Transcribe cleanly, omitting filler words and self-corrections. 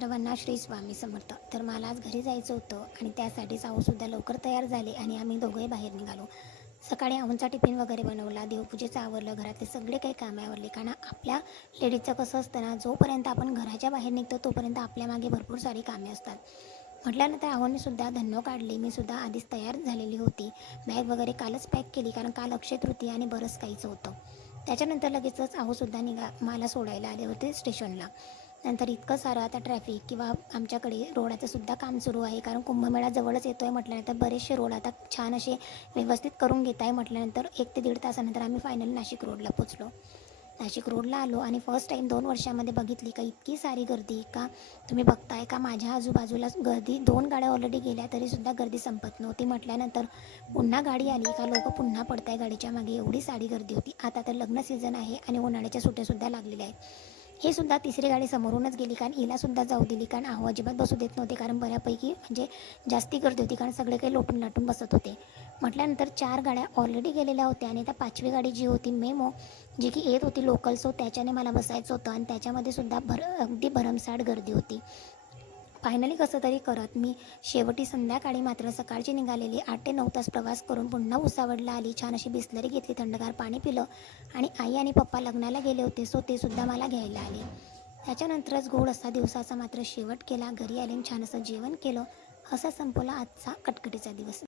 सर्वांना श्री स्वामी समर्थ. तर मला आज घरी जायचं होतं आणि त्यासाठीच आहोसुद्धा लवकर तयार झाले आणि आम्ही दोघंही बाहेर निघालो. सकाळी आहोंचा टिफिन वगैरे बनवला, देवपूजेचं आवरलं, घरातले सगळे काही कामे आवरली. कारण आपल्या लेडीजचं कसं असतं ना, जोपर्यंत आपण घराच्या बाहेर निघतो तोपर्यंत आपल्यामागे भरपूर सारी कामे असतात. म्हटल्यानंतर आहोंनी सुद्धा धन्नो काढली. मी सुद्धा आधीच तयार झालेली होती. बॅग वगैरे कालच पॅक केली, कारण काल अक्षय तृतीया आणि बरंच काहीचं होतं. त्याच्यानंतर लगेचच आहोसुद्धा मला सोडायला आले होते स्टेशनला. नंतर इतकं सारं आता ट्रॅफिक किंवा आमच्याकडे रोडाचं सुद्धा काम सुरू आहे, कारण कुंभमेळा जवळच येतो आहे म्हटल्यानंतर बरेचसे रोड आता छान असे व्यवस्थित करून घेत आहे. म्हटल्यानंतर 1 ते 1.5 तासानंतर आम्ही फायनली नाशिक रोडला पोचलो. नाशिक रोडला आलो आणि फर्स्ट टाईम 2 वर्षामध्ये बघितली का इतकी सारी गर्दी. का तुम्ही बघताय का माझ्या आजूबाजूला गर्दी, 2 गाड्या ऑलरेडी गेल्या तरीसुद्धा गर्दी संपत नव्हती. म्हटल्यानंतर पुन्हा गाडी आली का लोक पुन्हा पडताय गाडीच्या मागे, एवढी सारी गर्दी होती. आता तर लग्न सीझन आहे आणि उन्हाळ्याच्या सुट्ट्यासुद्धा लागलेल्या आहेत. हे सुद्धा तिसरी गाडी समोरूनच गेली, कारण हिलासुद्धा जाऊ दिली, कारण आहो अजिबात बसू देत नव्हते, कारण बऱ्यापैकी म्हणजे जास्ती गर्दी होती, कारण सगळे काही लोटून लाटून बसत होते. म्हटल्यानंतर 4 गाड्या ऑलरेडी गेलेल्या होत्या आणि त्या 5वी गाडी जी होती मेमो, जी की येत होती लोकल, सो त्याच्याने मला बसायचं होतं आणि त्याच्यामध्ये सुद्धा अगदी भरमसाठ गर्दी होती. फायनली कसं तरी करत मी शेवटी संध्याकाळी मात्र सकाळची निघालेली 8 ते 9 तास प्रवास करून पुन्हा भुसावळला आली. छान अशी बिसलरी घेतली, थंडगार पाणी पिलं आणि आई आणि पप्पा लग्नाला गेले होते, सो ते सुद्धा मला घ्यायला आले. त्याच्यानंतरच गोड असा दिवसाचा मात्र शेवट केला. घरी आले छान असं जेवण केलं. असा संपवला आजचा कटकटीचा दिवस.